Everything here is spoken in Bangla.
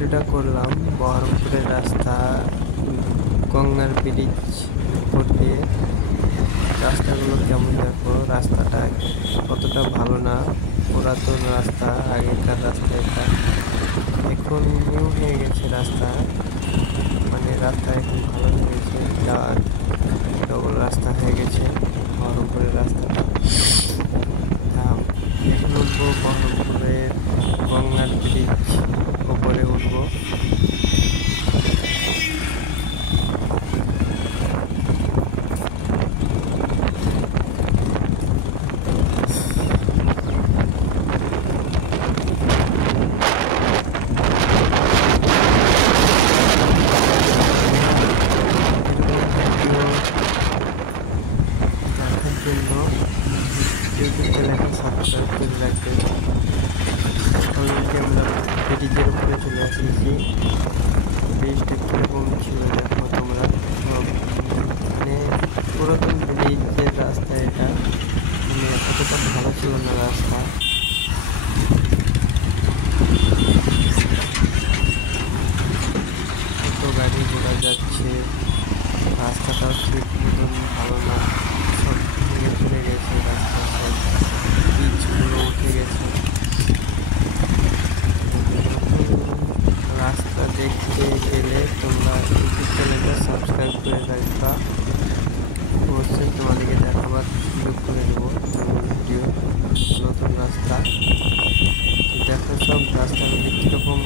ভিডিওটা করলাম বহরমপুরের রাস্তা, গঙ্গার ব্রিজ উপর দিয়ে। রাস্তাগুলো কেমন দেখো, রাস্তাটা কতটা ভালো না, পুরাতন রাস্তা, আগেকার রাস্তা এটা। এখন নিউ হয়ে গেছে রাস্তা, মানে রাস্তা এখন ভালো হয়ে গেছে, ডবল রাস্তা হয়ে গেছে বহরমপুরের রাস্তাটা। এখন উঠবো বহরমপুরের গঙ্গার ব্রিজ উপরে উঠবো। ইউটিউব চ্যানেলটা সাবস্ক্রাইব করে রাখবেন। অলরেডি আমরা ব্রিজের উপরে চলে আসছি। ব্রিজটা কীরকম ছিল দেখো তোমরা, মানে পুরাতন ব্রিজের রাস্তা এটা, মানে অতটা ভালো ছিল না রাস্তা। কত গাড়ি ঘোড়া যাচ্ছে, রাস্তাটাও ঠিক মতন ভালো না, সব ভেঙে চলে গেছে, রাস্তা সব পিচগুলো উঠে গেছে। রাস্তা দেখতে গেলে তোমরা ইউটিউব চ্যানেলটা সাবস্ক্রাইব করে রাখবা, অবশ্যই তোমাদেরকে দেখাবার সুযোগ করে দেবো ভিডিও। নতুন রাস্তা দেখো, সব রাস্তাগুলি কীরকম